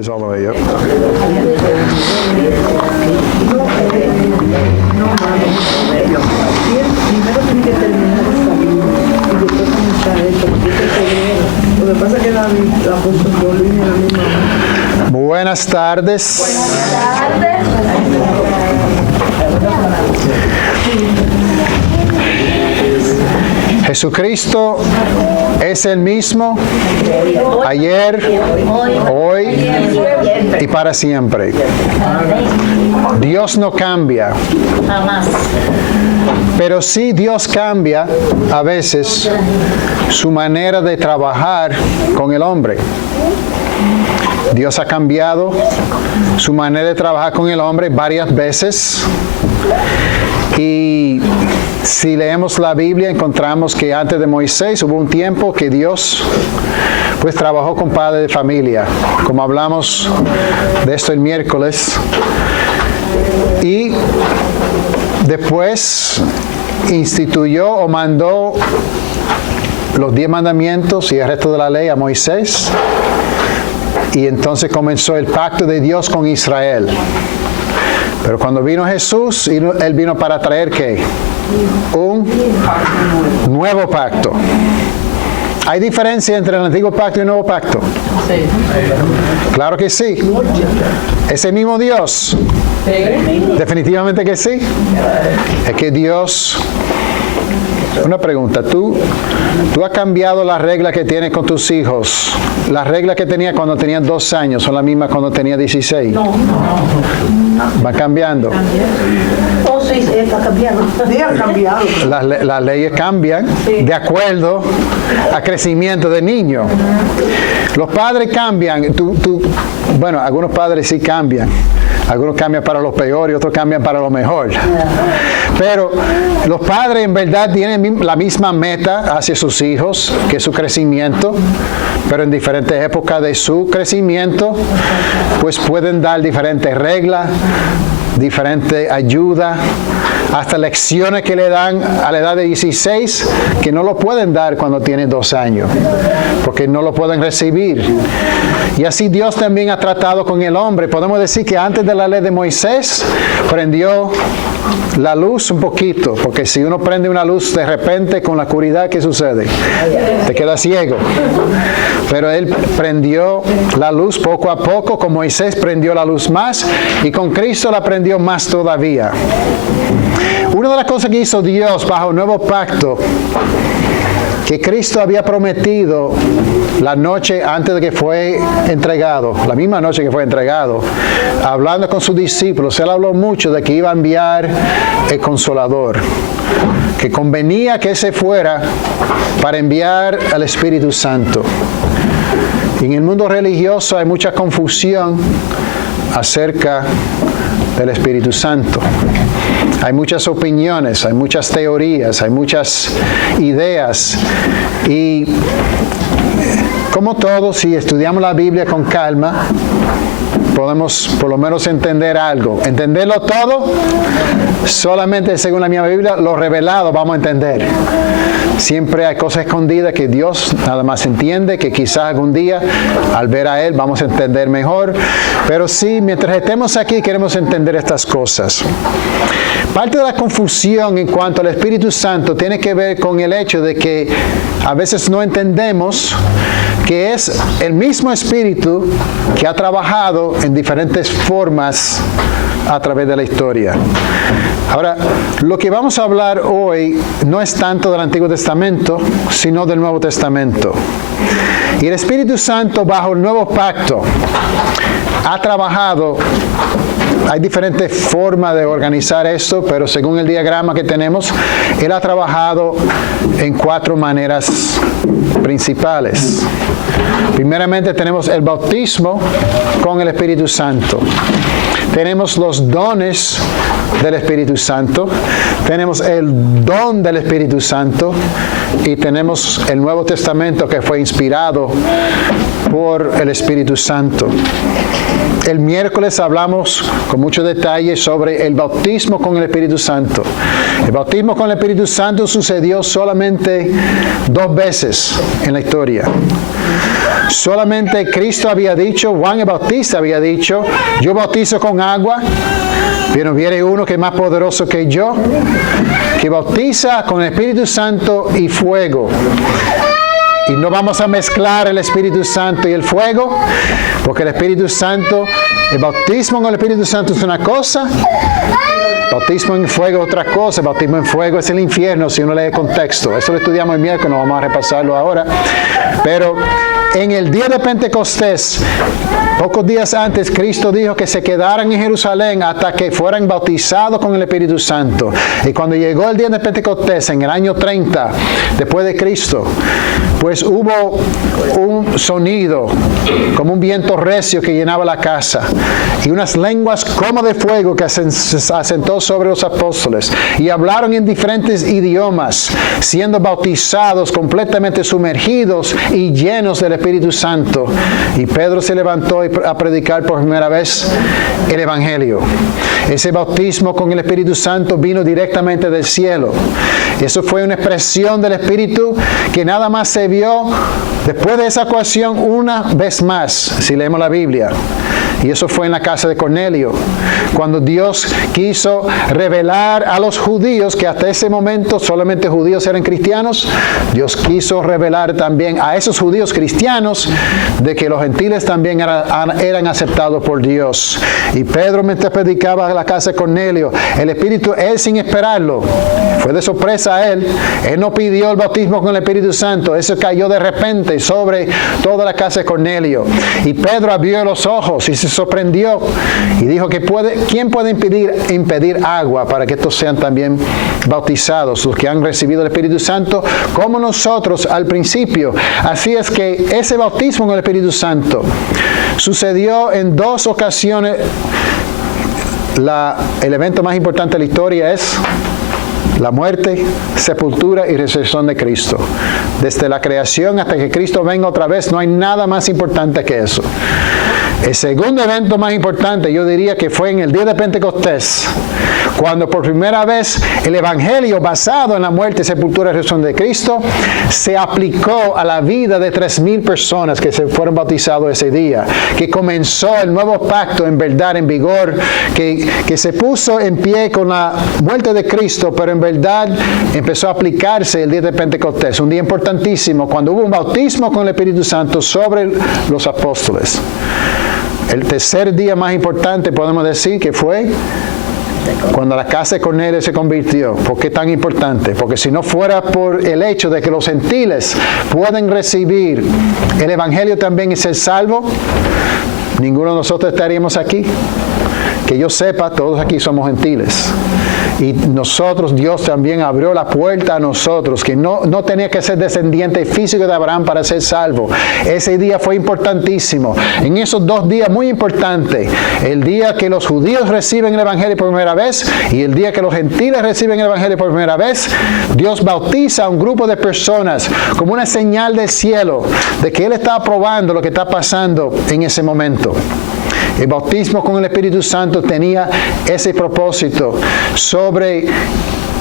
this all the way up. Primero tiene que terminar esta vida y después comenzar esto, porque es febrero. Lo que pasa es que la apóstol Paulina es la misma. Buenas tardes. Jesucristo es el mismo ayer, hoy y para siempre. Dios no cambia. Pero sí Dios cambia a veces su manera de trabajar con el hombre. Dios ha cambiado su manera de trabajar con el hombre varias veces. Y si leemos la Biblia, encontramos que antes de Moisés hubo un tiempo que Dios pues trabajó con padres de familia, como hablamos de esto el miércoles. Y después instituyó o mandó los 10 mandamientos y el resto de la ley a Moisés. Y entonces comenzó el pacto de Dios con Israel. Pero cuando vino Jesús, Él vino para traer ¿qué? Un nuevo pacto. ¿Hay diferencia entre el antiguo pacto y el nuevo pacto? Sí. Claro que sí. ¿Es el mismo Dios? Sí. Definitivamente que sí. Es que Dios... Una pregunta, ¿tú has cambiado las reglas que tienes con tus hijos? ¿Las reglas que tenías cuando tenías 2 años son las mismas cuando tenías 16? No. ¿Van cambiando? Oh, sí, está cambiando. Sí, ha cambiado. Las leyes cambian de acuerdo al crecimiento del niño. Los padres cambian. Bueno, algunos padres sí cambian. Algunos cambian para lo peor y otros cambian para lo mejor. Pero los padres en verdad tienen la misma meta hacia sus hijos, que es su crecimiento, pero en diferentes épocas de su crecimiento, pues pueden dar diferentes reglas, diferente ayuda, hasta lecciones que le dan a la edad de 16, que no lo pueden dar cuando tienen 2 años, porque no lo pueden recibir. Y así Dios también ha tratado con el hombre. Podemos decir que antes de la ley de Moisés, prendió la luz un poquito, porque si uno prende una luz de repente con la oscuridad, ¿qué sucede? Te quedas ciego. Pero Él prendió la luz poco a poco, con Moisés prendió la luz más, y con Cristo la prendió más todavía. Una de las cosas que hizo Dios bajo el nuevo pacto, que Cristo había prometido la noche antes de que fue entregado, la misma noche que fue entregado, hablando con sus discípulos, Él habló mucho de que iba a enviar el Consolador, que convenía que se fuera para enviar al Espíritu Santo. Y en el mundo religioso hay mucha confusión acerca del Espíritu Santo. Hay muchas opiniones, hay muchas teorías, hay muchas ideas. Y como todos, si estudiamos la Biblia con calma, podemos por lo menos entender algo. Entenderlo todo, solamente según la misma Biblia, lo revelado vamos a entender. Siempre hay cosas escondidas que Dios nada más entiende, que quizás algún día al ver a Él vamos a entender mejor. Pero sí, mientras estemos aquí queremos entender estas cosas. Parte de la confusión en cuanto al Espíritu Santo tiene que ver con el hecho de que a veces no entendemos que es el mismo Espíritu que ha trabajado en diferentes formas a través de la historia. Ahora, lo que vamos a hablar hoy no es tanto del Antiguo Testamento, sino del Nuevo Testamento. Y el Espíritu Santo bajo el Nuevo Pacto ha trabajado. Hay diferentes formas de organizar esto, pero según el diagrama que tenemos, Él ha trabajado en 4 maneras principales. Primeramente tenemos el bautismo con el Espíritu Santo. Tenemos los dones del Espíritu Santo, tenemos el don del Espíritu Santo y tenemos el Nuevo Testamento que fue inspirado por el Espíritu Santo. El miércoles hablamos con mucho detalle sobre el bautismo con el Espíritu Santo. El bautismo con el Espíritu Santo sucedió solamente 2 veces en la historia. Solamente Cristo había dicho, Juan el Bautista había dicho, yo bautizo con agua, pero viene uno que es más poderoso que yo, que bautiza con el Espíritu Santo y fuego. Y no vamos a mezclar el Espíritu Santo y el fuego, porque el Espíritu Santo, el bautismo con el Espíritu Santo es una cosa, bautismo en fuego es otra cosa. Bautismo en fuego es el infierno si uno lee el contexto. Eso lo estudiamos el miércoles, no vamos a repasarlo ahora. Pero en el día de Pentecostés, pocos días antes, Cristo dijo que se quedaran en Jerusalén hasta que fueran bautizados con el Espíritu Santo. Y cuando llegó el día de Pentecostés, en el año 30, después de Cristo, pues hubo un sonido, como un viento recio que llenaba la casa, y unas lenguas como de fuego que se asentó sobre los apóstoles, y hablaron en diferentes idiomas, siendo bautizados, completamente sumergidos y llenos del Espíritu Santo. Y Pedro se levantó a predicar por primera vez el Evangelio. Ese bautismo con el Espíritu Santo vino directamente del cielo. Eso fue una expresión del Espíritu que nada más se vio después de esa ocasión una vez más, si leemos la Biblia. Y eso fue en la casa de Cornelio, cuando Dios quiso revelar a los judíos, que hasta ese momento solamente judíos eran cristianos. Dios quiso revelar también a esos judíos cristianos de que los gentiles también eran aceptados por Dios. Y Pedro, mientras predicaba en la casa de Cornelio, el Espíritu, él sin esperarlo, fue de sorpresa a él. Él no pidió el bautismo con el Espíritu Santo. Eso cayó de repente sobre toda la casa de Cornelio. Y Pedro abrió los ojos y se sorprendió y dijo que ¿quién puede impedir agua para que estos sean también bautizados, los que han recibido el Espíritu Santo, como nosotros al principio? Así es que ese bautismo con el Espíritu Santo sucedió en dos ocasiones. El evento más importante de la historia es la muerte, sepultura y resurrección de Cristo. Desde la creación hasta que Cristo venga otra vez, no hay nada más importante que eso. El segundo evento más importante, yo diría que fue en el día de Pentecostés, cuando por primera vez el Evangelio basado en la muerte, sepultura y resurrección de Cristo se aplicó a la vida de 3,000 personas que se fueron bautizados ese día, que comenzó el nuevo pacto en verdad, en vigor, que se puso en pie con la muerte de Cristo, pero en verdad empezó a aplicarse el día de Pentecostés, un día importantísimo, cuando hubo un bautismo con el Espíritu Santo sobre los apóstoles. El tercer día más importante podemos decir que fue cuando la casa de Cornelio se convirtió. ¿Por qué tan importante? Porque si no fuera por el hecho de que los gentiles pueden recibir el Evangelio también y ser salvos, ninguno de nosotros estaríamos aquí. Que yo sepa, todos aquí somos gentiles. Y nosotros, Dios también abrió la puerta a nosotros, que no tenía que ser descendiente físico de Abraham para ser salvo. Ese día fue importantísimo. En esos 2 días muy importantes, el día que los judíos reciben el Evangelio por primera vez y el día que los gentiles reciben el Evangelio por primera vez, Dios bautiza a un grupo de personas como una señal del cielo de que Él está aprobando lo que está pasando en ese momento. El bautismo con el Espíritu Santo tenía ese propósito sobre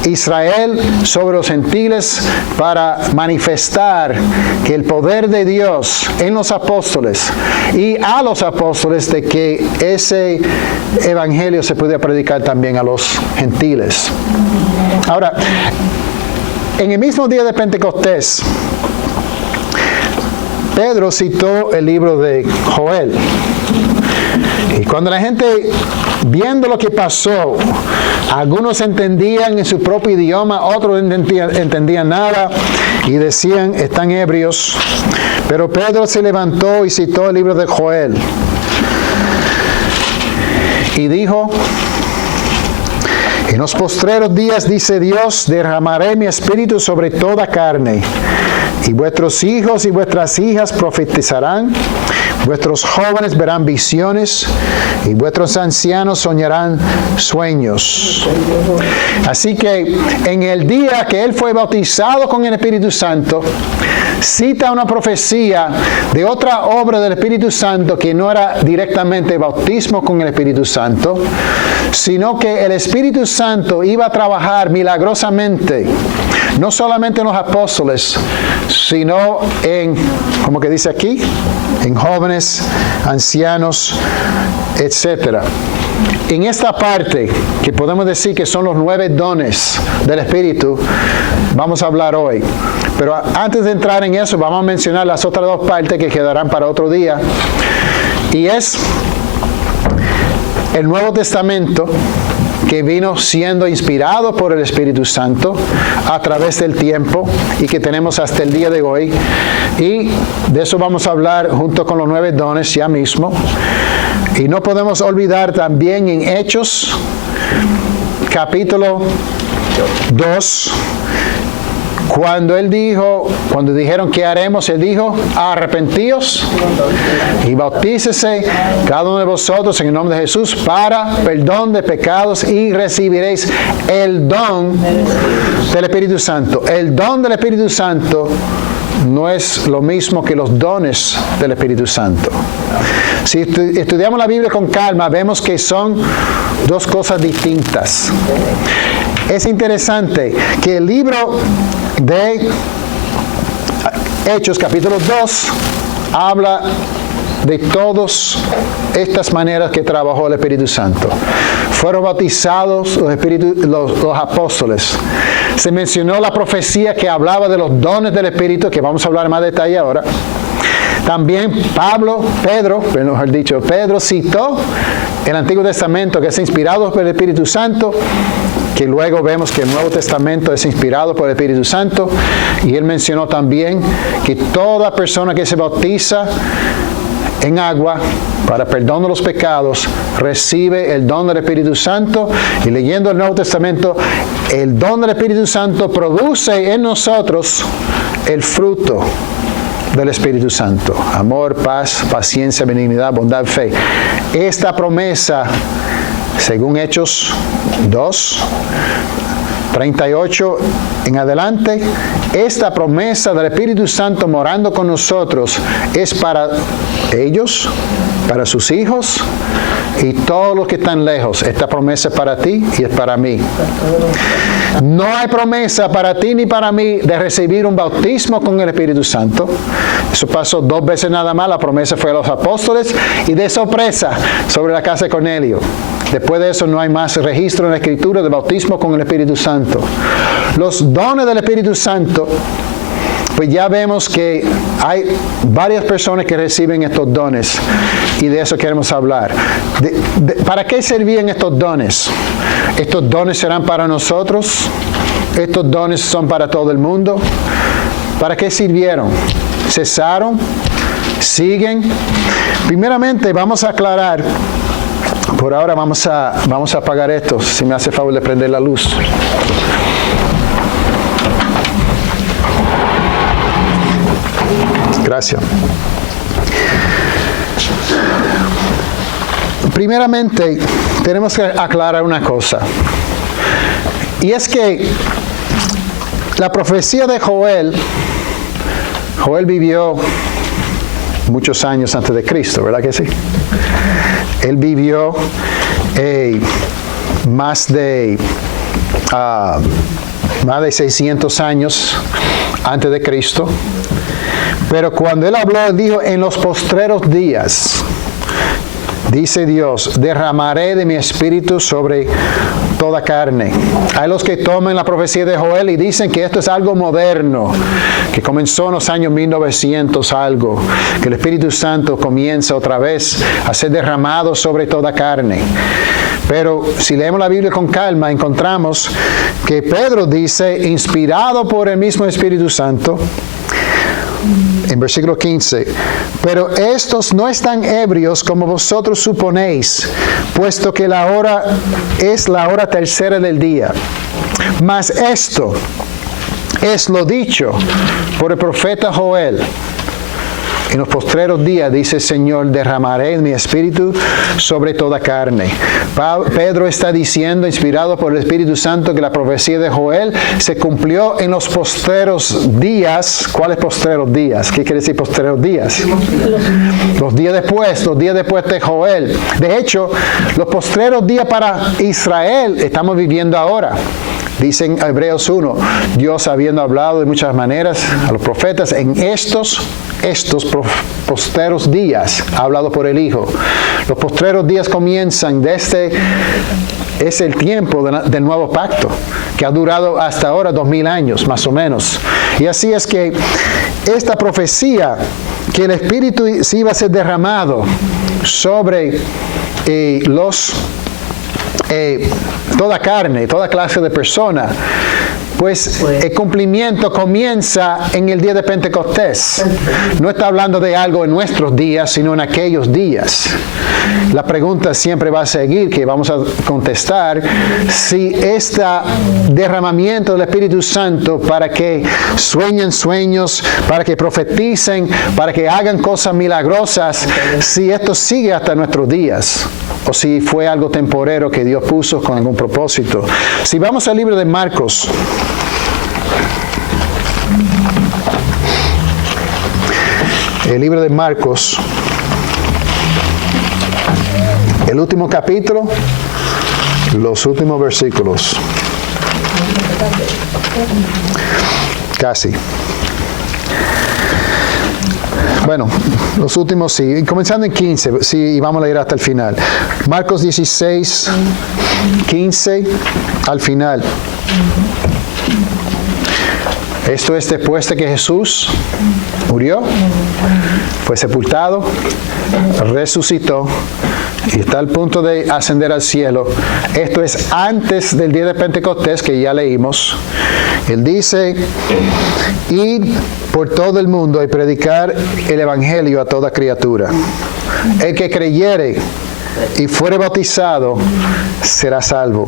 Israel, sobre los gentiles, para manifestar que el poder de Dios en los apóstoles y a los apóstoles, de que ese evangelio se podía predicar también a los gentiles. Ahora, en el mismo día de Pentecostés, Pedro citó el libro de Joel. Y cuando la gente, viendo lo que pasó, algunos entendían en su propio idioma, otros no entendían nada y decían, están ebrios. Pero Pedro se levantó y citó el libro de Joel. Y dijo, en los postreros días, dice Dios, derramaré mi espíritu sobre toda carne. Y vuestros hijos y vuestras hijas profetizarán, vuestros jóvenes verán visiones y vuestros ancianos soñarán sueños. Así que en el día que él fue bautizado con el Espíritu Santo, cita una profecía de otra obra del Espíritu Santo que no era directamente bautismo con el Espíritu Santo, sino que el Espíritu Santo iba a trabajar milagrosamente, no solamente en los apóstoles, sino en, como que dice aquí, en jóvenes, ancianos, etc. En esta parte, que podemos decir que son los 9 dones del Espíritu, vamos a hablar hoy. Pero antes de entrar en eso, vamos a mencionar las otras 2 partes que quedarán para otro día. Y es el Nuevo Testamento, que vino siendo inspirado por el Espíritu Santo a través del tiempo y que tenemos hasta el día de hoy. Y de eso vamos a hablar junto con los 9 dones ya mismo. Y no podemos olvidar también en Hechos, capítulo 2, cuando dijeron ¿qué haremos? Él dijo, arrepentíos y bautícese cada uno de vosotros en el nombre de Jesús para perdón de pecados y recibiréis el don del Espíritu Santo. El don del Espíritu Santo no es lo mismo que los dones del Espíritu Santo. Si estudiamos la Biblia con calma, vemos que son 2 cosas distintas. Es interesante que el libro de Hechos, capítulo 2, habla de todas estas maneras que trabajó el Espíritu Santo. Fueron bautizados los apóstoles. Se mencionó la profecía que hablaba de los dones del Espíritu, que vamos a hablar más detalle ahora. También Pedro citó el Antiguo Testamento, que es inspirado por el Espíritu Santo, que luego vemos que el Nuevo Testamento es inspirado por el Espíritu Santo, y él mencionó también que toda persona que se bautiza en agua para perdón de los pecados recibe el don del Espíritu Santo. Y leyendo el Nuevo Testamento, el don del Espíritu Santo produce en nosotros el fruto del Espíritu Santo: amor, paz, paciencia, benignidad, bondad, fe. Esta promesa, según Hechos 2, 38 en adelante, esta promesa del Espíritu Santo morando con nosotros es para ellos, para sus hijos y todos los que están lejos. Esta promesa es para ti y es para mí. No hay promesa para ti ni para mí de recibir un bautismo con el Espíritu Santo. Eso pasó 2 veces nada más. La promesa fue a los apóstoles y de sorpresa sobre la casa de Cornelio. Después de eso no hay más registro en la Escritura de bautismo con el Espíritu Santo. Los dones del Espíritu Santo, pues ya vemos que hay varias personas que reciben estos dones y de eso queremos hablar. ¿Para qué servían estos dones? ¿Estos dones serán para nosotros? ¿Estos dones son para todo el mundo? ¿Para qué sirvieron? ¿Cesaron? ¿Siguen? Primeramente vamos a aclarar. Por ahora vamos a apagar esto, si me hace favor de prender la luz. Gracias. Primeramente, tenemos que aclarar una cosa. Y es que la profecía de Joel vivió muchos años antes de Cristo, ¿verdad que sí? Él vivió más de 600 años antes de Cristo. Pero cuando él habló, él dijo, en los postreros días, dice Dios, derramaré de mi espíritu sobre toda carne. Hay los que toman la profecía de Joel y dicen que esto es algo moderno, que comenzó en los años 1900 algo, que el Espíritu Santo comienza otra vez a ser derramado sobre toda carne. Pero si leemos la Biblia con calma, encontramos que Pedro dice, inspirado por el mismo Espíritu Santo, en versículo 15, pero estos no están ebrios como vosotros suponéis, puesto que la hora es la hora tercera del día. Mas esto es lo dicho por el profeta Joel. en los postreros días, dice el Señor, derramaré mi espíritu sobre toda carne. Pedro está diciendo, inspirado por el Espíritu Santo, que la profecía de Joel se cumplió en los postreros días. ¿Cuáles postreros días? ¿Qué quiere decir postreros días? Los días después de Joel. De hecho, los postreros días para Israel estamos viviendo ahora. Dicen Hebreos 1, Dios habiendo hablado de muchas maneras a los profetas, en estos postreros días ha hablado por el Hijo. Los postreros días comienzan desde, es el tiempo del nuevo pacto, que ha durado hasta ahora 2000 años, más o menos. Y así es que esta profecía, que el Espíritu se iba a ser derramado sobre toda carne, toda clase de persona, pues el cumplimiento comienza en el día de Pentecostés. No está hablando de algo en nuestros días, sino en aquellos días. La pregunta siempre va a seguir, que vamos a contestar, si este derramamiento del Espíritu Santo para que sueñen sueños, para que profeticen, para que hagan cosas milagrosas, si esto sigue hasta nuestros días, o si fue algo temporero que Dios puso con algún propósito. Si vamos al libro de Marcos, el libro de Marcos, el último capítulo, los últimos versículos. Casi. Bueno, los últimos sí, comenzando en 15, sí, y vamos a leer hasta el final. Marcos 16, 15, al final. Esto es después de que Jesús murió, fue sepultado, resucitó y está al punto de ascender al cielo. Esto es antes del día de Pentecostés, que ya leímos. Él dice, id por todo el mundo y predicar el evangelio a toda criatura. El que creyere y fuere bautizado será salvo,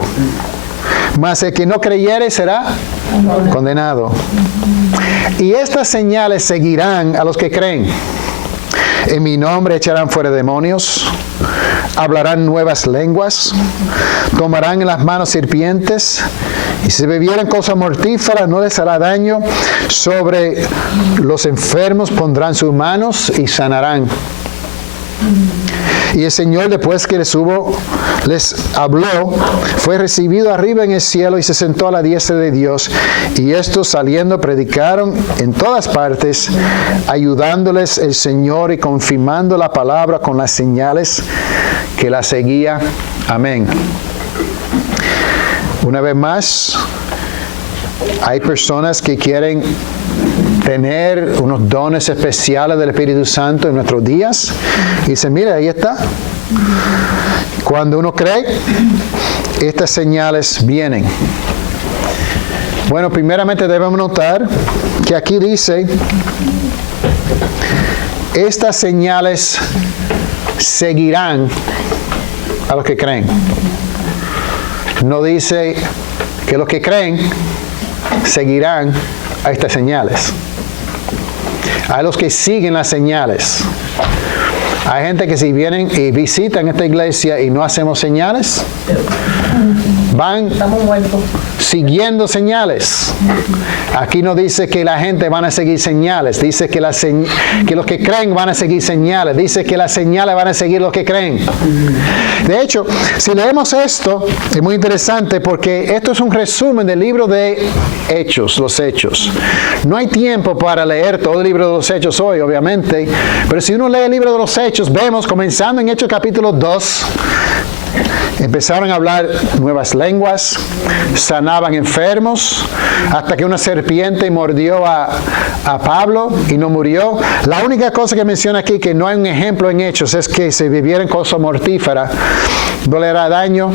mas el que no creyere será condenado. Y estas señales seguirán a los que creen. En mi nombre echarán fuera demonios, hablarán nuevas lenguas, tomarán en las manos serpientes, y si bebieran cosas mortíferas no les hará daño. Sobre los enfermos pondrán sus manos y sanarán. Y el Señor, después que les habló, fue recibido arriba en el cielo y se sentó a la diestra de Dios. Y estos, saliendo, predicaron en todas partes, ayudándoles el Señor y confirmando la palabra con las señales que la seguía. Amén. Una vez más, hay personas que quieren tener unos dones especiales del Espíritu Santo en nuestros días. Y dice, mira, ahí está. Cuando uno cree, estas señales vienen. Bueno, primeramente debemos notar que aquí dice, estas señales seguirán a los que creen. No dice que los que creen seguirán a estas señales. A los que siguen las señales. Hay gente que si vienen y visitan esta iglesia y no hacemos señales, van siguiendo señales. Aquí no dice que la gente van a seguir señales, dice que los que creen van a seguir señales, dice que las señales van a seguir los que creen. De hecho, si leemos esto, es muy interesante porque esto es un resumen del libro de Hechos, los Hechos. No hay tiempo para leer todo el libro de los Hechos hoy, obviamente, pero si uno lee el libro de los Hechos, vemos, comenzando en Hechos capítulo 2, empezaron a hablar nuevas lenguas, sanaban enfermos, hasta que una serpiente mordió a Pablo y no murió. La única cosa que menciona aquí, que no hay un ejemplo en Hechos, es que si bebieran cosa mortífera, no le hará daño.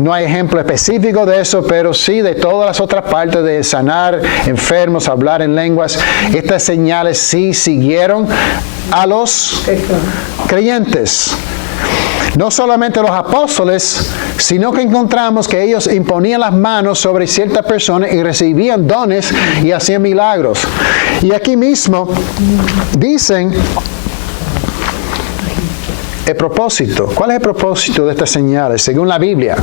No hay ejemplo específico de eso, pero sí de todas las otras partes de sanar enfermos, hablar en lenguas. Estas señales sí siguieron a los creyentes. No solamente los apóstoles, sino que encontramos que ellos imponían las manos sobre ciertas personas y recibían dones y hacían milagros. Y aquí mismo dicen el propósito. ¿Cuál es el propósito de estas señales? Según la Biblia.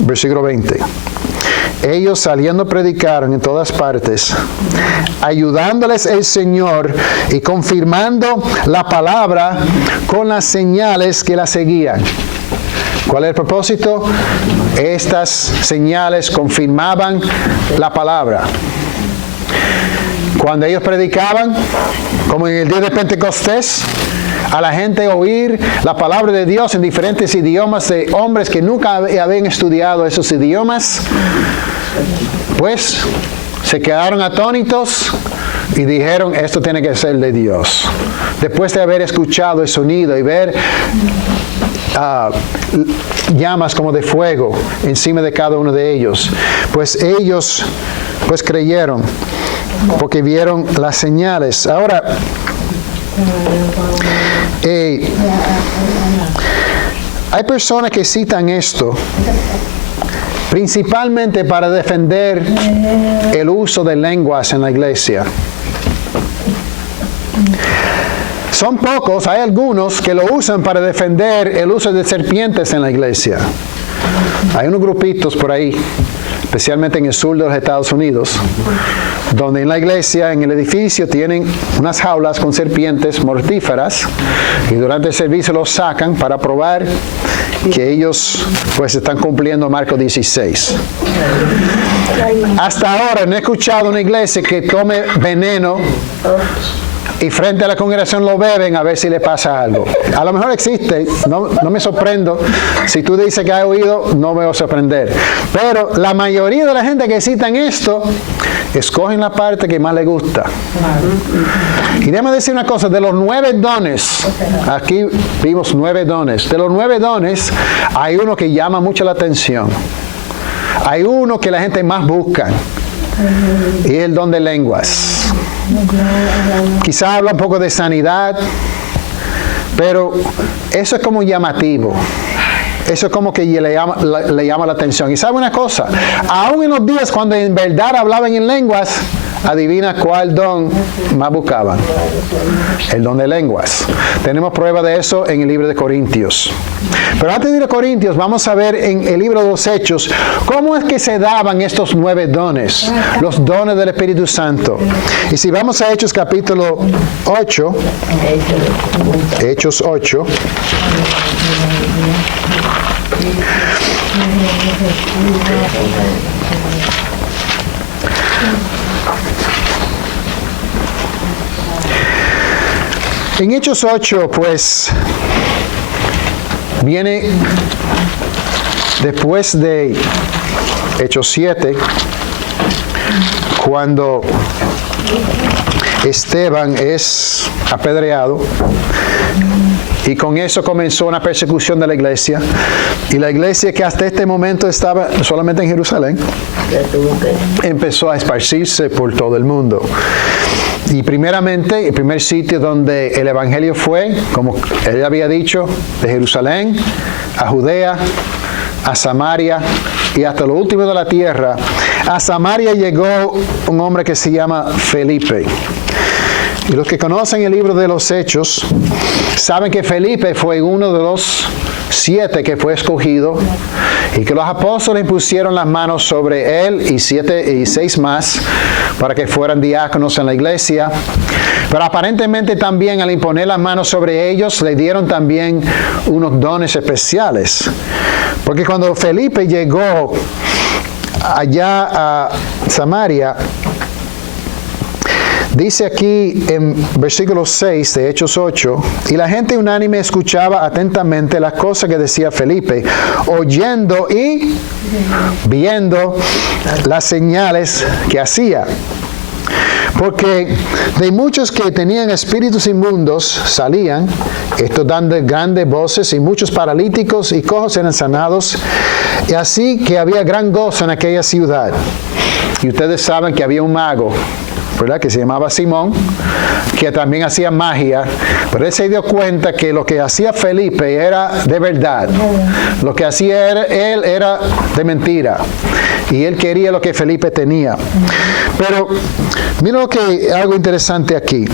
Versículo 20. Ellos saliendo predicaron en todas partes, ayudándoles el Señor y confirmando la palabra con las señales que la seguían. ¿Cuál es el propósito? Estas señales confirmaban la palabra. Cuando ellos predicaban, como en el día de Pentecostés, a la gente oír la palabra de Dios en diferentes idiomas de hombres que nunca habían estudiado esos idiomas, pues se quedaron atónitos y dijeron, esto tiene que ser de Dios. Después de haber escuchado el sonido y ver llamas como de fuego encima de cada uno de ellos, pues ellos pues creyeron porque vieron las señales. Ahora, hay personas que citan esto principalmente para defender el uso de lenguas en la iglesia. Son pocos, hay algunos que lo usan para defender el uso de serpientes en la iglesia. Hay unos grupitos por ahí, especialmente en el sur de los Estados Unidos, donde en la iglesia, en el edificio, tienen unas jaulas con serpientes mortíferas y durante el servicio los sacan para probar que ellos pues están cumpliendo Marcos 16. Hasta ahora no he escuchado una iglesia que tome veneno y frente a la congregación lo beben a ver si le pasa algo. A lo mejor existe, no me sorprendo. Si tú dices que has oído, no me voy a sorprender. Pero la mayoría de la gente que citan esto, escogen la parte que más les gusta. Y déjame decir una cosa, de los 9 dones, aquí vimos 9 dones. De los 9 dones, hay uno que llama mucho la atención. Hay uno que la gente más busca. Y es el don de lenguas. Quizá habla un poco de sanidad, pero eso es como llamativo. Eso es como que le llama la atención. Y sabe una cosa, aún en los días cuando en verdad hablaban en lenguas, adivina cuál don más buscaban. El don de lenguas. Tenemos prueba de eso en el libro de Corintios. Pero antes de ir a Corintios, vamos a ver en el libro de los Hechos cómo es que se daban estos 9 dones, los dones del Espíritu Santo. Y si vamos a Hechos capítulo 8, Hechos 8, en Hechos 8, pues, viene después de Hechos 7, cuando Esteban es apedreado, y con eso comenzó una persecución de la iglesia, y la iglesia que hasta este momento estaba solamente en Jerusalén, empezó a esparcirse por todo el mundo. Y primeramente, el primer sitio donde el evangelio fue, como él había dicho, de Jerusalén a Judea, a Samaria y hasta lo último de la tierra. A Samaria llegó un hombre que se llama Felipe. Y los que conocen el libro de los Hechos saben que Felipe fue uno de los 7 que fue escogido y que los apóstoles pusieron las manos sobre él y 6 más para que fueran diáconos en la iglesia. Pero aparentemente también al imponer las manos sobre ellos le dieron también unos dones especiales. Porque cuando Felipe llegó allá a Samaria, dice aquí en versículo 6 de Hechos 8, y la gente unánime escuchaba atentamente las cosas que decía Felipe, oyendo y viendo las señales que hacía. Porque de muchos que tenían espíritus inmundos salían, estos dando grandes voces, y muchos paralíticos y cojos eran sanados, y así que había gran gozo en aquella ciudad. Y ustedes saben que había un mago, ¿verdad?, que se llamaba Simón, que también hacía magia, pero él se dio cuenta que lo que hacía Felipe era de verdad, lo que hacía él era de mentira, y él quería lo que Felipe tenía. Pero mira algo interesante aquí.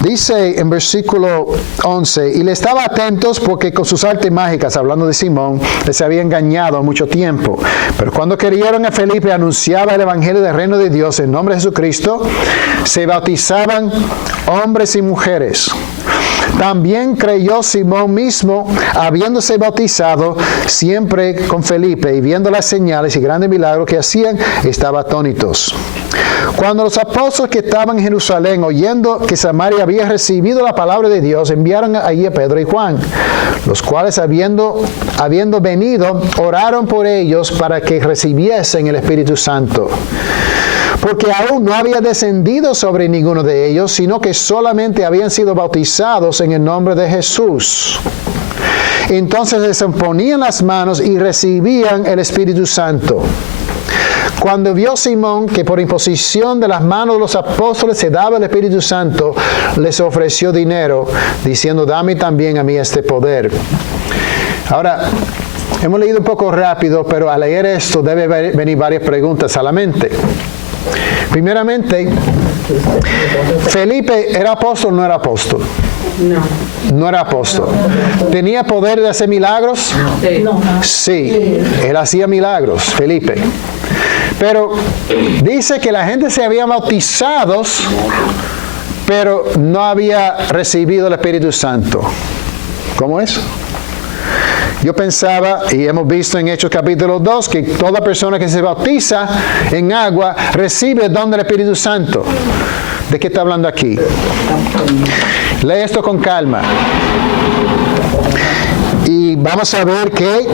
Dice en versículo 11, y le estaba atentos porque con sus artes mágicas, hablando de Simón, les había engañado mucho tiempo. Pero cuando creyeron a Felipe, anunciaba el evangelio del reino de Dios en nombre de Jesucristo, se bautizaban hombres y mujeres. También creyó Simón mismo, habiéndose bautizado siempre con Felipe, y viendo las señales y grandes milagros que hacían, estaba atónitos. Cuando los apóstoles que estaban en Jerusalén, oyendo que Samaria había recibido la palabra de Dios, enviaron allí a Pedro y Juan, los cuales habiendo venido, oraron por ellos para que recibiesen el Espíritu Santo. Porque aún no había descendido sobre ninguno de ellos, sino que solamente habían sido bautizados en el nombre de Jesús. Entonces les ponían las manos y recibían el Espíritu Santo. Cuando vio Simón que por imposición de las manos de los apóstoles se daba el Espíritu Santo, les ofreció dinero, diciendo, dame también a mí este poder. Ahora, hemos leído un poco rápido, pero al leer esto debe venir varias preguntas a la mente. Primeramente, ¿Felipe era apóstol o no era apóstol? No. No era apóstol. ¿Tenía poder de hacer milagros? No. Sí, él hacía milagros, Felipe. Pero dice que la gente se había bautizado, pero no había recibido el Espíritu Santo. ¿Cómo es? Yo pensaba, y hemos visto en Hechos capítulo 2, que toda persona que se bautiza en agua recibe el don del Espíritu Santo. ¿De qué está hablando aquí? Lee esto con calma. Y vamos a ver que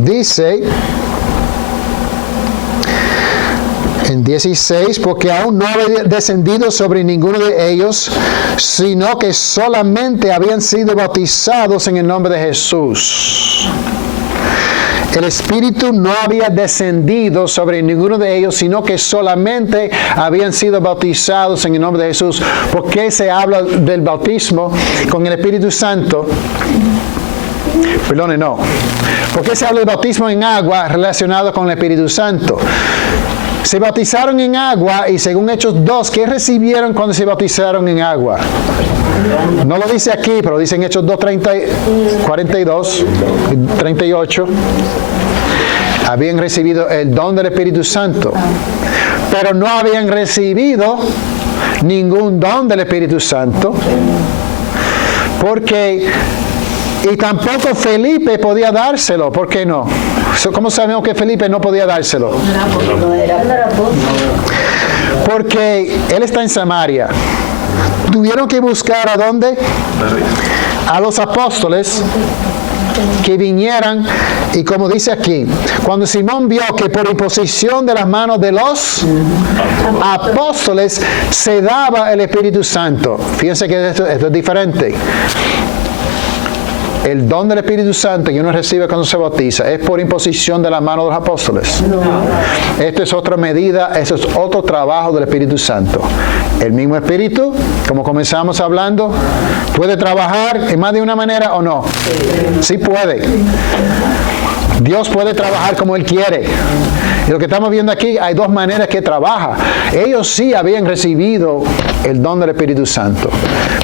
dice en 16, porque aún no había descendido sobre ninguno de ellos, sino que solamente habían sido bautizados en el nombre de Jesús. El Espíritu no había descendido sobre ninguno de ellos, sino que solamente habían sido bautizados en el nombre de Jesús. ¿Por qué se habla del bautismo con el Espíritu Santo? Perdone, no. ¿Por qué se habla del bautismo en agua relacionado con el Espíritu Santo? Se bautizaron en agua y según Hechos 2, ¿qué recibieron cuando se bautizaron en agua? No lo dice aquí, pero dice en Hechos 2, 42, 38. Habían recibido el don del Espíritu Santo, pero no habían recibido ningún don del Espíritu Santo, porque y tampoco Felipe podía dárselo. ¿Por qué no? ¿Cómo sabemos que Felipe no podía dárselo? Porque él está en Samaria. Tuvieron que buscar ¿a dónde? A los apóstoles que vinieran, y como dice aquí, cuando Simón vio que por imposición de las manos de los apóstoles se daba el Espíritu Santo. Fíjense que esto es diferente. El don del Espíritu Santo que uno recibe cuando se bautiza es por imposición de las manos de los apóstoles. Esto es otra medida, eso es otro trabajo del Espíritu Santo. El mismo Espíritu, como comenzamos hablando, puede trabajar en más de una manera o no. Sí puede. Dios puede trabajar como Él quiere. Y lo que estamos viendo aquí, hay dos maneras que trabaja. Ellos sí habían recibido el don del Espíritu Santo,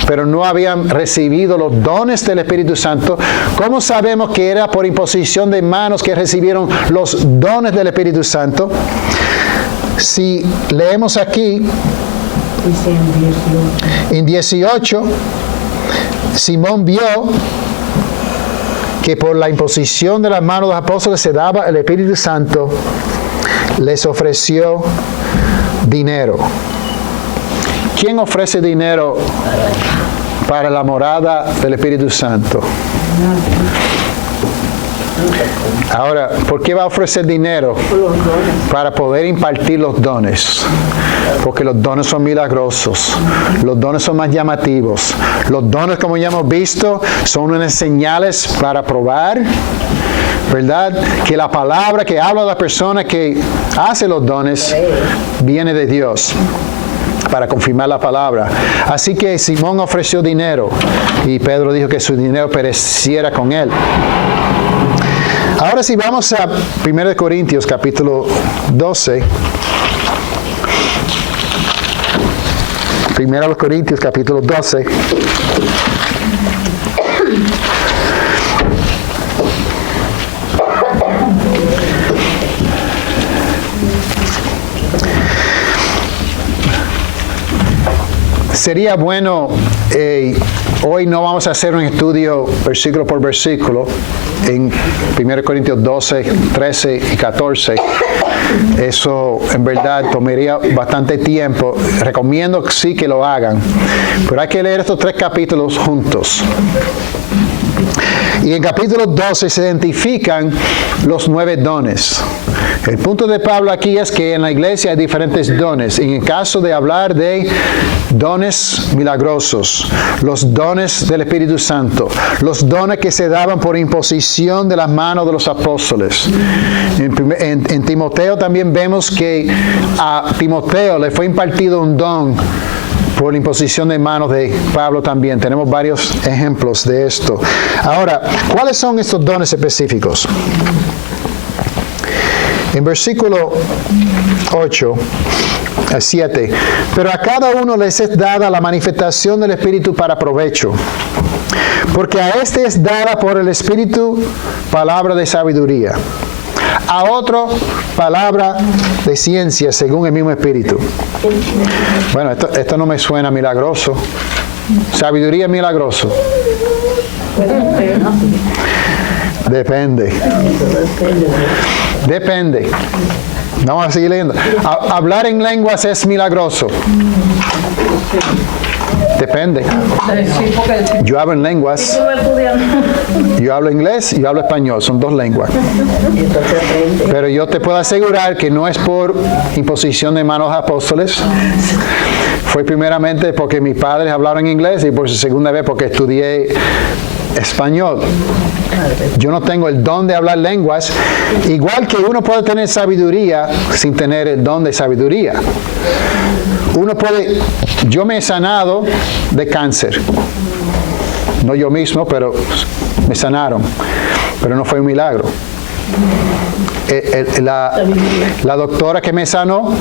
pero no habían recibido los dones del Espíritu Santo. ¿Cómo sabemos que era por imposición de manos que recibieron los dones del Espíritu Santo? Si leemos aquí, en 18, Simón vio que por la imposición de las manos de los apóstoles se daba el Espíritu Santo, les ofreció dinero. ¿Quién ofrece dinero para la morada del Espíritu Santo? Ahora, ¿por qué va a ofrecer dinero? Para poder impartir los dones. Porque los dones son milagrosos. Los dones son más llamativos. Los dones, como ya hemos visto, son unas señales para probar, ¿verdad? Que la palabra que habla la persona que hace los dones viene de Dios, para confirmar la palabra. Así que Simón ofreció dinero y Pedro dijo que su dinero pereciera con él. Ahora si vamos a 1 Corintios capítulo 12. Primero a los Corintios, capítulo 12. Sería bueno, hoy no vamos a hacer un estudio versículo por versículo en 1 Corintios 12, 13 y 14. Eso en verdad tomaría bastante tiempo. Recomiendo sí que lo hagan, pero hay que leer estos 3 capítulos juntos. Y en capítulo 12 se identifican los 9 dones. El punto de Pablo aquí es que en la iglesia hay diferentes dones. En el caso de hablar de dones milagrosos, los dones del Espíritu Santo, los dones que se daban por imposición de las manos de los apóstoles. En Timoteo también vemos que a Timoteo le fue impartido un don por la imposición de manos de Pablo también. Tenemos varios ejemplos de esto. Ahora, ¿cuáles son estos dones específicos? En versículo 8 al 7, pero a cada uno les es dada la manifestación del Espíritu para provecho, porque a este es dada por el Espíritu palabra de sabiduría, a otro palabra de ciencia según el mismo Espíritu. Bueno, esto no me suena milagroso. Sabiduría milagroso. Depende. Vamos a seguir leyendo. Hablar en lenguas es milagroso. Depende. Yo hablo en lenguas. Yo hablo inglés y yo hablo español. Son 2 lenguas. Pero yo te puedo asegurar que no es por imposición de manos de apóstoles. Fue primeramente porque mis padres hablaron inglés y por segunda vez porque estudié español. Yo no tengo el don de hablar lenguas, igual que uno puede tener sabiduría sin tener el don de sabiduría. Yo me he sanado de cáncer. No yo mismo, pero me sanaron. Pero no fue un milagro. La doctora que me sanó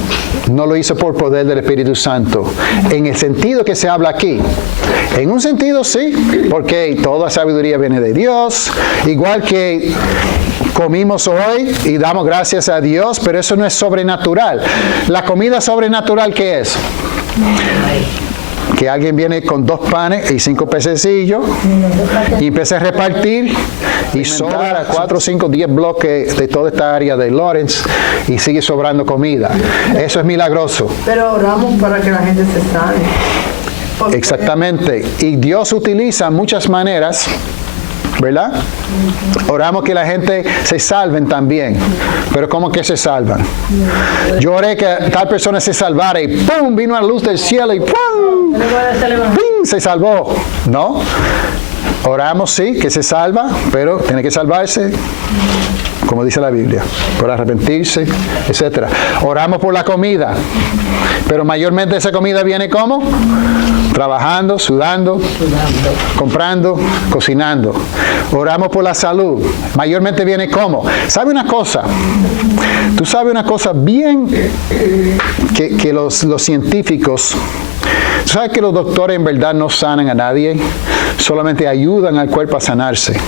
no lo hizo por poder del Espíritu Santo, en el sentido que se habla aquí. En un sentido sí, porque toda sabiduría viene de Dios, igual que comimos hoy y damos gracias a Dios, pero eso no es sobrenatural. La comida sobrenatural, ¿qué es? Que alguien viene con 2 panes y 5 pececillos y empieza a repartir y sobra 4, 5, 10 bloques de toda esta área de Lawrence y sigue sobrando comida. Eso es milagroso. Pero oramos para que la gente se sane. Exactamente. Y Dios utiliza muchas maneras, ¿verdad? Oramos que la gente se salven también. Pero ¿cómo que se salvan? Yo oré que tal persona se salvara y ¡pum! Vino la luz del cielo y ¡pum! ¡Pum! Se salvó. ¿No? Oramos sí que se salva, pero tiene que salvarse, como dice la Biblia, por arrepentirse, etc. Oramos por la comida, pero mayormente esa comida viene ¿cómo? Trabajando, sudando, comprando, cocinando. Oramos por la salud. Mayormente viene ¿cómo? ¿Sabe una cosa? Tú sabes una cosa bien que los científicos... ¿Tú sabes que los doctores en verdad no sanan a nadie? Solamente ayudan al cuerpo a sanarse.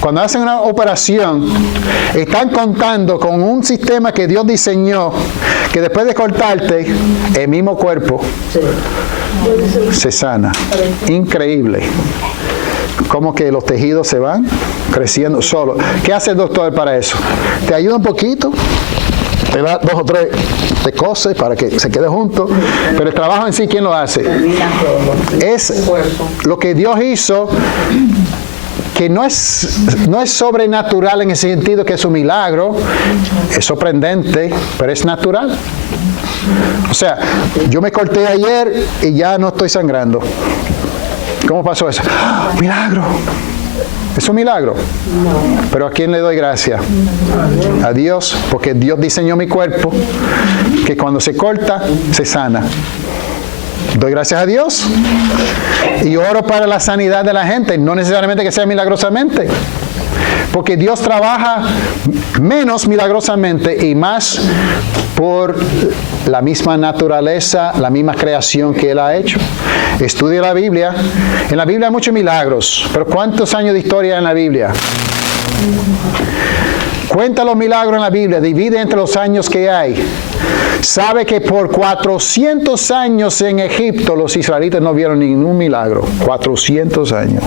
Cuando hacen una operación, están contando con un sistema que Dios diseñó, que después de cortarte, el mismo cuerpo se sana. Increíble. Como que los tejidos se van creciendo solo. ¿Qué hace el doctor para eso? Te ayuda un poquito, te da 2 o 3, te cose para que se quede junto, pero el trabajo en sí, ¿quién lo hace? Es lo que Dios hizo, que no es sobrenatural en el sentido que es un milagro, es sorprendente, pero es natural. O sea, yo me corté ayer y ya no estoy sangrando. ¿Cómo pasó eso? ¡Ah, milagro! ¿Es un milagro? No. ¿Pero a quién le doy gracias? A Dios, porque Dios diseñó mi cuerpo, que cuando se corta, se sana. Doy gracias a Dios y oro para la sanidad de la gente, no necesariamente que sea milagrosamente, Porque Dios trabaja menos milagrosamente y más por la misma naturaleza, la misma creación que Él ha hecho. Estudia la Biblia. En la Biblia hay muchos milagros, pero ¿cuántos años de historia hay en la Biblia? Cuenta los milagros en la Biblia, divide entre los años que hay. Sabe que por 400 años en Egipto los israelitas no vieron ningún milagro. 400 años.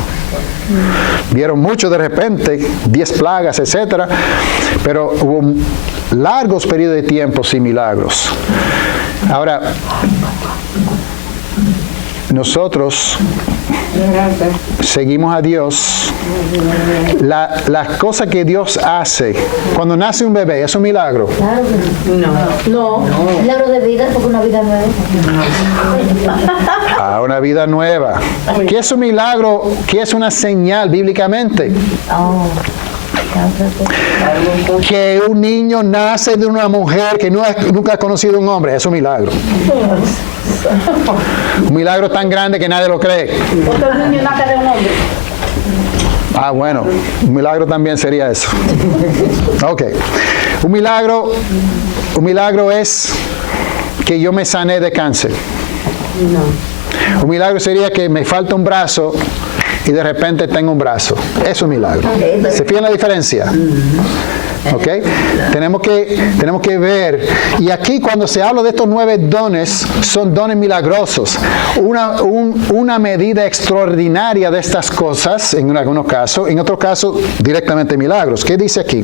Vieron mucho de repente, 10 plagas, etc. Pero hubo largos periodos de tiempo sin milagros. Ahora, nosotros seguimos a Dios. Las cosas que Dios hace cuando nace un bebé es un milagro. Claro que no. Milagro de vida, porque una vida nueva. Una vida nueva. ¿Qué es un milagro? ¿Qué es una señal bíblicamente? Que un niño nace de una mujer que nunca ha conocido un hombre. Es un milagro. Un milagro tan grande que nadie lo cree. Porque el niño nace de un hombre. Bueno, un milagro también sería eso. Ok. Un milagro es que yo me sané de cáncer. Un milagro sería que me falta un brazo y de repente tengo un brazo. Es un milagro. ¿Se fijan la diferencia? ¿Ok? Tenemos que ver. Y aquí cuando se habla de estos 9 dones, son dones milagrosos. Una medida extraordinaria de estas cosas, en algunos casos, en otros casos, directamente milagros. ¿Qué dice aquí?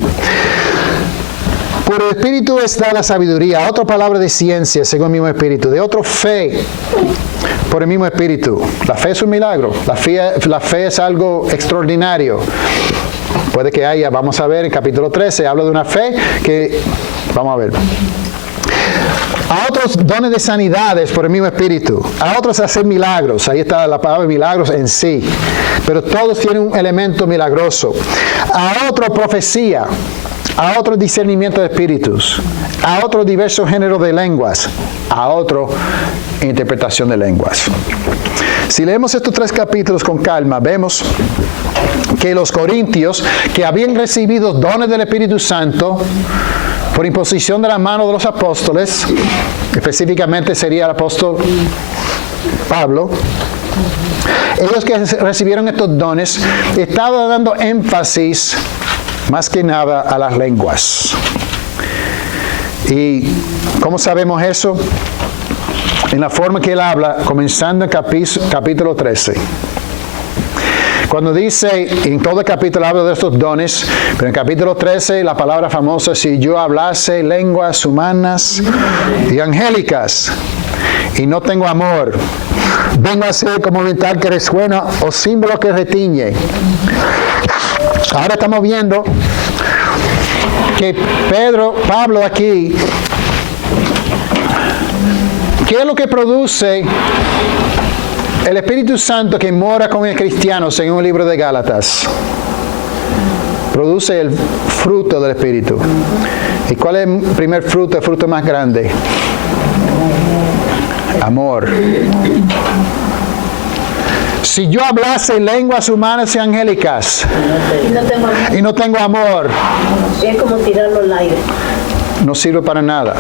Por el Espíritu está la sabiduría, otra palabra de ciencia, según el mismo Espíritu, de otro fe, por el mismo Espíritu. La fe es un milagro, la fe es algo extraordinario. Puede que haya, vamos a ver, en capítulo 13, habla de una fe que, vamos a ver. A otros dones de sanidades por el mismo Espíritu, a otros hacer milagros, ahí está la palabra milagros en sí, pero todos tienen un elemento milagroso. A otro profecía, a otro discernimiento de espíritus, a otro diversos géneros de lenguas, a otro interpretación de lenguas. Si leemos estos 3 capítulos con calma, vemos que los corintios, que habían recibido dones del Espíritu Santo por imposición de la mano de los apóstoles, específicamente sería el apóstol Pablo, ellos que recibieron estos dones estaban dando énfasis más que nada a las lenguas. ¿Y cómo sabemos eso? En la forma que él habla, comenzando en capítulo 13. Cuando dice, en todo el capítulo habla de estos dones, pero en capítulo 13 la palabra famosa, si yo hablase lenguas humanas y angélicas y no tengo amor, vengo a ser como metal que resuena o símbolo que retiñe. Ahora estamos viendo que Pablo aquí, ¿qué es lo que produce el Espíritu Santo que mora con el cristiano según el libro de Gálatas? Produce el fruto del Espíritu. ¿Y cuál es el primer fruto, el fruto más grande? Amor. Si yo hablase lenguas humanas y angélicas y no tengo amor, es como tirarlo al aire. No sirve para nada.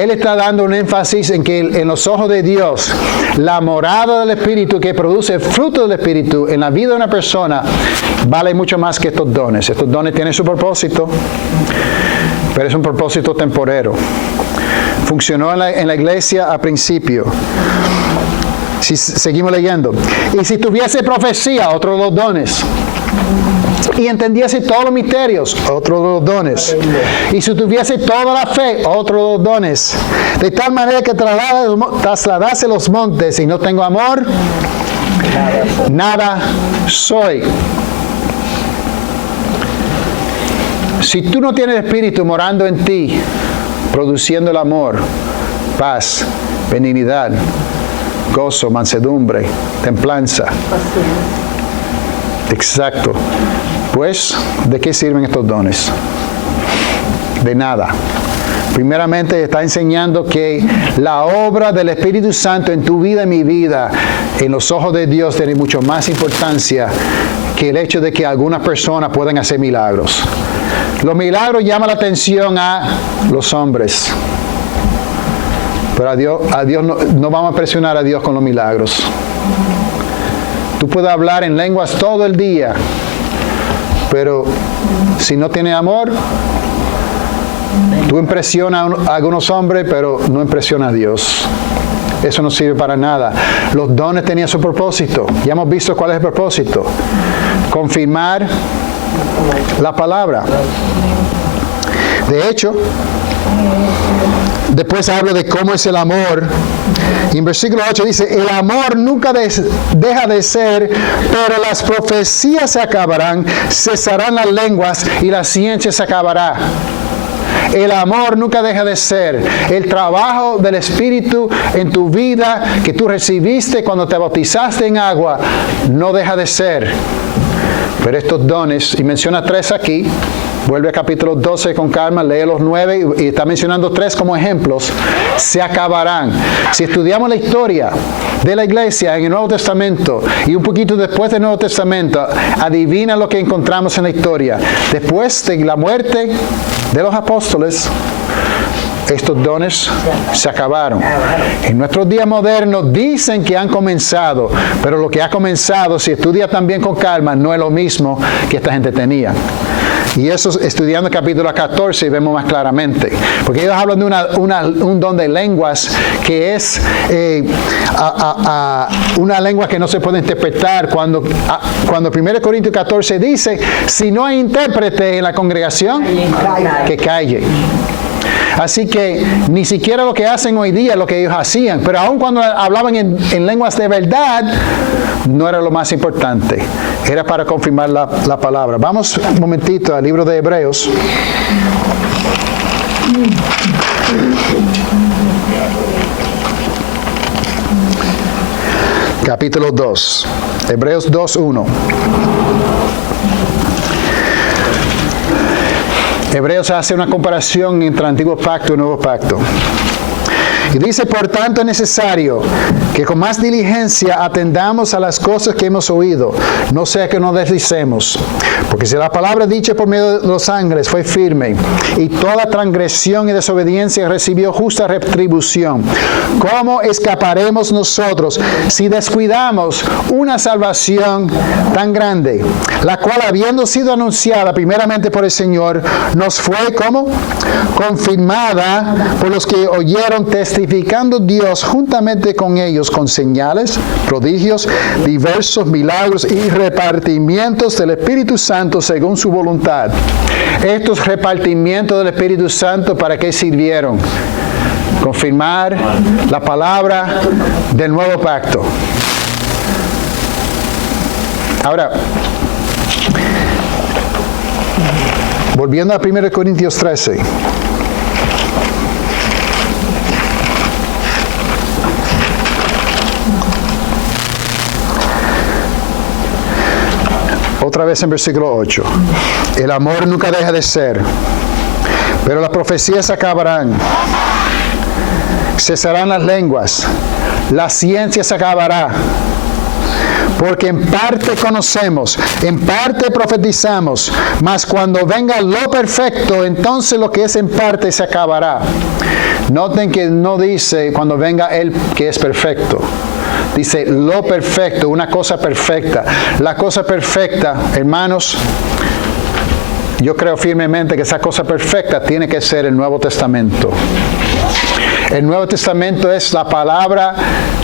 Él está dando un énfasis en que en los ojos de Dios, la morada del Espíritu que produce el fruto del Espíritu en la vida de una persona vale mucho más que estos dones. Estos dones tienen su propósito, pero es un propósito temporero. Funcionó en la iglesia al principio. Si seguimos leyendo. Y si tuviese profecía, otro de los dones. Y entendiese todos los misterios, otro de los dones. Y si tuviese toda la fe, otro de los dones. De tal manera que trasladase los montes y no tengo amor, nada soy. Si tú no tienes Espíritu morando en ti, produciendo el amor, paz, benignidad, gozo, mansedumbre, templanza. Exacto. Pues, ¿de qué sirven estos dones? De nada. Primeramente está enseñando que la obra del Espíritu Santo en tu vida y mi vida, en los ojos de Dios, tiene mucho más importancia que el hecho de que algunas personas puedan hacer milagros. Los milagros llaman la atención a los hombres. Pero a Dios no vamos a presionar a Dios con los milagros. Tú puedes hablar en lenguas todo el día, pero si no tienes amor, tú impresionas a algunos hombres, pero no impresionas a Dios. Eso no sirve para nada. Los dones tenían su propósito. Ya hemos visto cuál es el propósito. Confirmar la palabra. De hecho, después habla de cómo es el amor. Y en versículo 8 dice, el amor nunca deja de ser, pero las profecías se acabarán, cesarán las lenguas y la ciencia se acabará. El amor nunca deja de ser. El trabajo del Espíritu en tu vida que tú recibiste cuando te bautizaste en agua, no deja de ser. Pero estos dones, y menciona 3 aquí, vuelve a capítulo 12 con calma, lee los 9 y está mencionando 3 como ejemplos, se acabarán. Si estudiamos la historia de la iglesia en el Nuevo Testamento y un poquito después del Nuevo Testamento, adivina lo que encontramos en la historia. Después de la muerte de los apóstoles, estos dones se acabaron. En nuestros días modernos dicen que han comenzado, pero lo que ha comenzado, si estudias también con calma, no es lo mismo que esta gente tenía. Y eso, estudiando el capítulo 14, vemos más claramente. Porque ellos hablan de un don de lenguas que es una lengua que no se puede interpretar. Cuando 1 Corintios 14 dice, si no hay intérprete en la congregación, que calle. Así que ni siquiera lo que hacen hoy día es lo que ellos hacían. Pero aun cuando hablaban en lenguas de verdad, no era lo más importante. Era para confirmar la palabra. Vamos un momentito al libro de Hebreos. Capítulo 2. Hebreos 2:1. Hebreos hace una comparación entre el antiguo pacto y el nuevo pacto. Y dice, por tanto es necesario que con más diligencia atendamos a las cosas que hemos oído, no sea que nos deslicemos. Porque si la palabra dicha por medio de los ángeles fue firme, y toda transgresión y desobediencia recibió justa retribución, ¿cómo escaparemos nosotros si descuidamos una salvación tan grande, la cual habiendo sido anunciada primeramente por el Señor, nos fue como confirmada por los que oyeron testificando Dios juntamente con ellos con señales, prodigios, diversos milagros y repartimientos del Espíritu Santo según su voluntad? Estos repartimientos del Espíritu Santo, ¿para qué sirvieron? Confirmar la palabra del nuevo pacto. Ahora, volviendo a 1 Corintios 13. Otra vez en versículo 8. El amor nunca deja de ser, pero las profecías se acabarán. Cesarán las lenguas. La ciencia se acabará. Porque en parte conocemos, en parte profetizamos, mas cuando venga lo perfecto, entonces lo que es en parte se acabará. Noten que no dice cuando venga el que es perfecto. Dice lo perfecto, una cosa perfecta. La cosa perfecta, hermanos, yo creo firmemente que esa cosa perfecta tiene que ser el Nuevo Testamento. El Nuevo Testamento es la palabra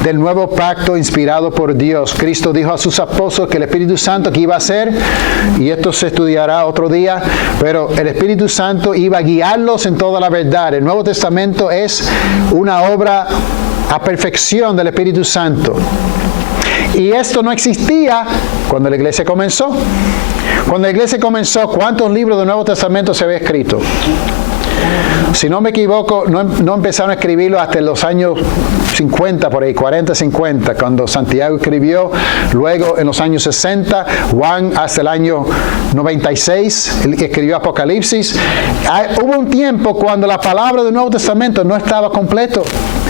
del nuevo pacto inspirado por Dios. Cristo dijo a sus apóstoles que el Espíritu Santo que iba a hacer, y esto se estudiará otro día, pero el Espíritu Santo iba a guiarlos en toda la verdad. El Nuevo Testamento es una obra a perfección del Espíritu Santo. Y esto no existía cuando la iglesia comenzó. Cuando la iglesia comenzó, ¿cuántos libros del Nuevo Testamento se había escrito? Si no me equivoco, no empezaron a escribirlo hasta los años 50, por ahí, 40, 50, cuando Santiago escribió. Luego, en los años 60, Juan hasta el año 96, el que escribió Apocalipsis. Hubo un tiempo cuando la palabra del Nuevo Testamento no estaba completo,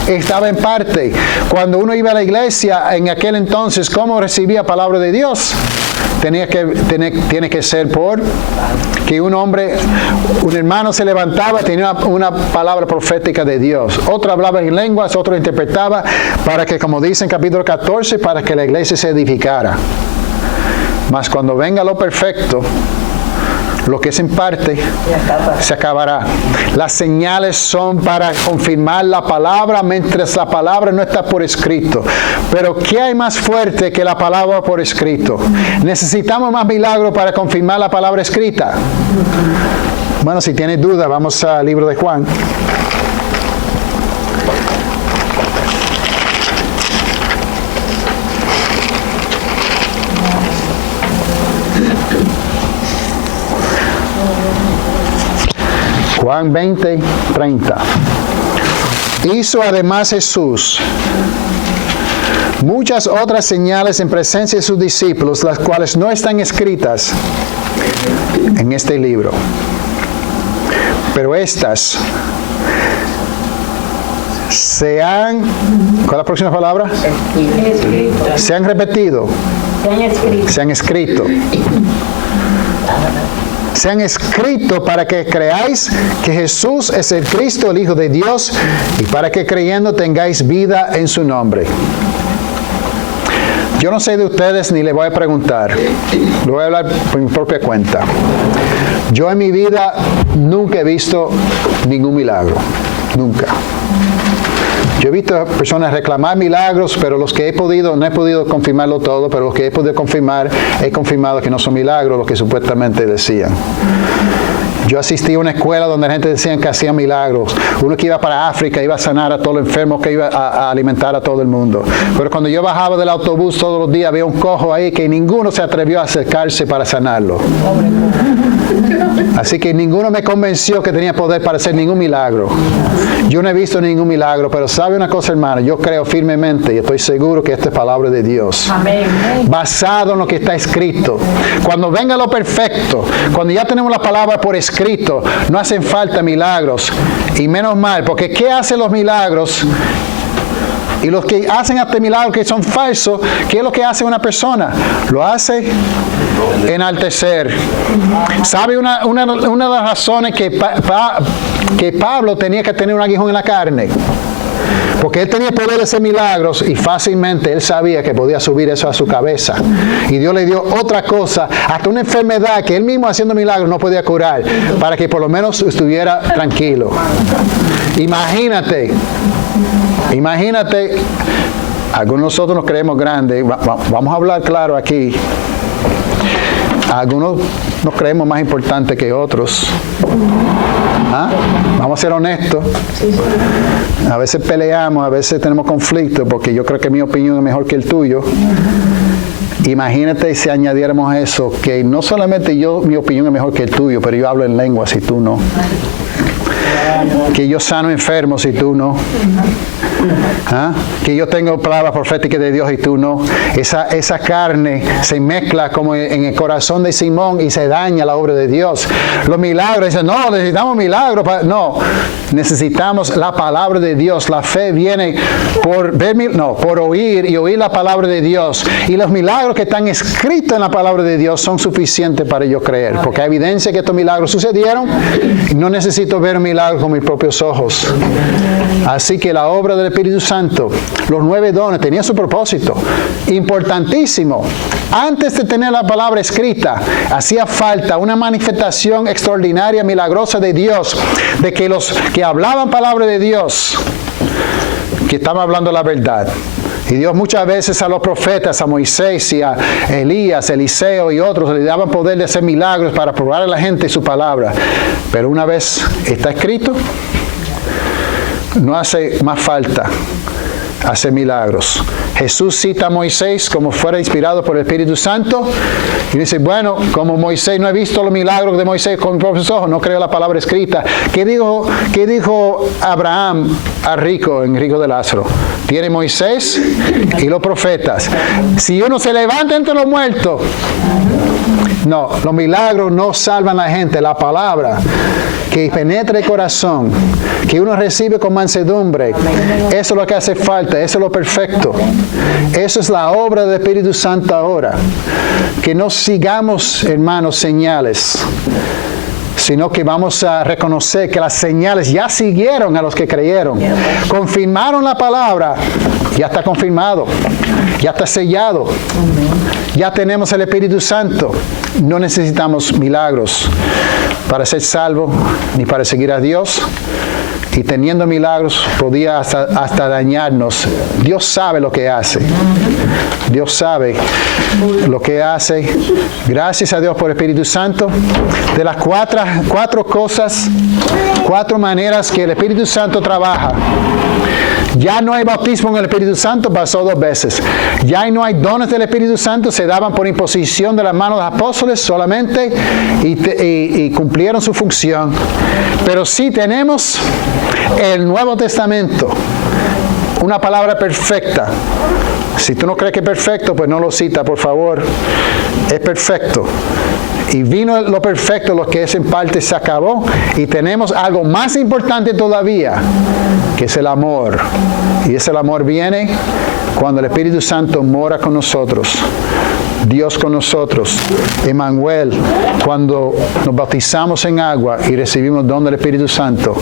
estaba en parte. Cuando uno iba a la iglesia en aquel entonces, ¿cómo recibía palabra de Dios? Tiene que ser por que un hermano se levantaba, tenía una palabra profética de Dios. Otro hablaba en lenguas, otro interpretaba para que, como dice en capítulo 14, para que la iglesia se edificara. Mas cuando venga lo perfecto, lo que es en parte se acabará. Las señales son para confirmar la palabra mientras la palabra no está por escrito. Pero ¿qué hay más fuerte que la palabra por escrito? ¿Necesitamos más milagros para confirmar la palabra escrita? Bueno, si tienes duda, vamos al libro de Juan. Juan 20, 30. Hizo además Jesús muchas otras señales en presencia de sus discípulos, las cuales no están escritas en este libro. Pero estas se han, ¿cuál es la próxima palabra? Se han repetido. Se han escrito. Se han escrito para que creáis que Jesús es el Cristo, el Hijo de Dios, y para que creyendo tengáis vida en su nombre. Yo no sé de ustedes ni les voy a preguntar. Le voy a hablar por mi propia cuenta. Yo en mi vida nunca he visto ningún milagro. Nunca. Yo he visto personas reclamar milagros, pero los que he podido, no he podido confirmarlo todo, pero los que he podido confirmar, he confirmado que no son milagros lo que supuestamente decían. Yo asistí a una escuela donde la gente decía que hacían milagros. Uno que iba para África iba a sanar a todos los enfermos, que iba a alimentar a todo el mundo. Pero cuando yo bajaba del autobús todos los días, había un cojo ahí que ninguno se atrevió a acercarse para sanarlo. Así que ninguno me convenció que tenía poder para hacer ningún milagro. Yo no he visto ningún milagro, pero ¿sabe una cosa, hermano? Yo creo firmemente y estoy seguro que esta es palabra de Dios. Amén. Basado en lo que está escrito. Cuando venga lo perfecto, cuando ya tenemos la palabra por escrito, no hacen falta milagros. Y menos mal, porque ¿qué hacen los milagros? Y los que hacen este milagro que son falsos, ¿qué es lo que hace una persona? Lo hace enaltecer. ¿Sabe una de las razones que Pablo tenía que tener un aguijón en la carne? Porque él tenía poder de hacer milagros y fácilmente él sabía que podía subir eso a su cabeza. Y Dios le dio otra cosa, hasta una enfermedad que él mismo haciendo milagros no podía curar, para que por lo menos estuviera tranquilo. Imagínate, algunos de nosotros nos creemos grandes, vamos a hablar claro aquí. Algunos nos creemos más importantes que otros. ¿Ah? Vamos a ser honestos. A veces peleamos, a veces tenemos conflictos, porque yo creo que mi opinión es mejor que el tuyo. Imagínate si añadiéramos eso, que no solamente mi opinión es mejor que el tuyo, pero yo hablo en lenguas y tú no. Que yo sano enfermos y tú no. ¿Ah? Que yo tengo palabras proféticas de Dios y tú no. Esa carne se mezcla como en el corazón de Simón y se daña la obra de Dios. Los milagros, dicen, no, necesitamos milagros. No, necesitamos la palabra de Dios. La fe viene por oír y oír la palabra de Dios. Y los milagros que están escritos en la palabra de Dios son suficientes para yo creer. Porque hay evidencia que estos milagros sucedieron y no necesito ver un milagro con mis propios ojos. Así que la obra del Espíritu Santo, los 9 dones, tenía su propósito importantísimo. Antes de tener la palabra escrita, hacía falta una manifestación extraordinaria, milagrosa de Dios, de que los que hablaban palabra de Dios, que estaban hablando la verdad. Y Dios muchas veces a los profetas, a Moisés y a Elías, Eliseo y otros, le daban poder de hacer milagros para probar a la gente su palabra. Pero una vez está escrito, no hace más falta hacer milagros. Jesús cita a Moisés como fuera inspirado por el Espíritu Santo y dice, bueno, como Moisés no he visto los milagros de Moisés con mis propios ojos, no creo la palabra escrita. ¿Qué dijo Abraham al rico en Rico de Lázaro? Tiene Moisés y los profetas. Si uno se levanta entre los muertos, No, los milagros no salvan a la gente. La palabra que penetra el corazón, que uno recibe con mansedumbre, eso es lo que hace falta, eso es lo perfecto. Eso es la obra del Espíritu Santo ahora. Que no sigamos, hermanos, señales, sino que vamos a reconocer que las señales ya siguieron a los que creyeron. Confirmaron la palabra, ya está confirmado, ya está sellado. Ya tenemos el Espíritu Santo. No necesitamos milagros para ser salvos ni para seguir a Dios. Y teniendo milagros podía hasta dañarnos. Dios sabe lo que hace. Dios sabe lo que hace. Gracias a Dios por el Espíritu Santo. De las cuatro cosas, 4 maneras que el Espíritu Santo trabaja. Ya no hay bautismo en el Espíritu Santo, pasó 2 veces. Ya no hay dones del Espíritu Santo, se daban por imposición de las manos de los apóstoles solamente y cumplieron su función. Pero sí tenemos el Nuevo Testamento, una palabra perfecta. Si tú no crees que es perfecto, pues no lo cita, por favor. Es perfecto. Y vino lo perfecto, lo que es en parte se acabó. Y tenemos algo más importante todavía, que es el amor. Y ese amor viene cuando el Espíritu Santo mora con nosotros. Dios con nosotros. Emmanuel, cuando nos bautizamos en agua y recibimos el don del Espíritu Santo,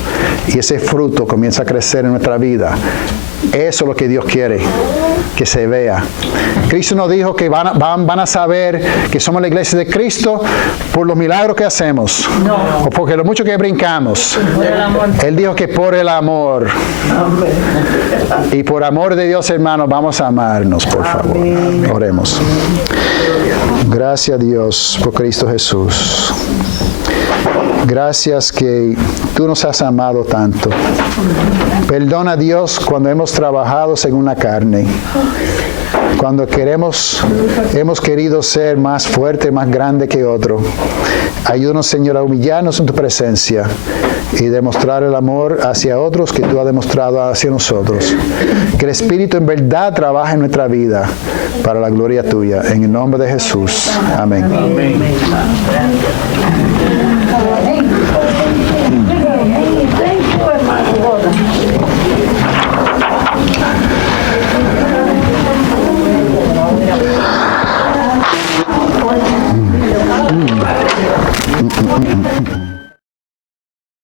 y ese fruto comienza a crecer en nuestra vida. Eso es lo que Dios quiere que se vea. Cristo nos dijo que van a saber que somos la iglesia de Cristo por los milagros que hacemos. O porque lo mucho que brincamos. Él dijo que por el amor. Y por amor de Dios, hermanos, vamos a amarnos, por favor. Oremos. Gracias a Dios por Cristo Jesús. Gracias que tú nos has amado tanto. Perdona, Dios, cuando hemos trabajado según la carne. Cuando hemos querido ser más fuerte, más grande que otro. Ayúdanos, Señor, a humillarnos en tu presencia y demostrar el amor hacia otros que tú has demostrado hacia nosotros. Que el Espíritu en verdad trabaje en nuestra vida para la gloria tuya. En el nombre de Jesús. Amén. Amén.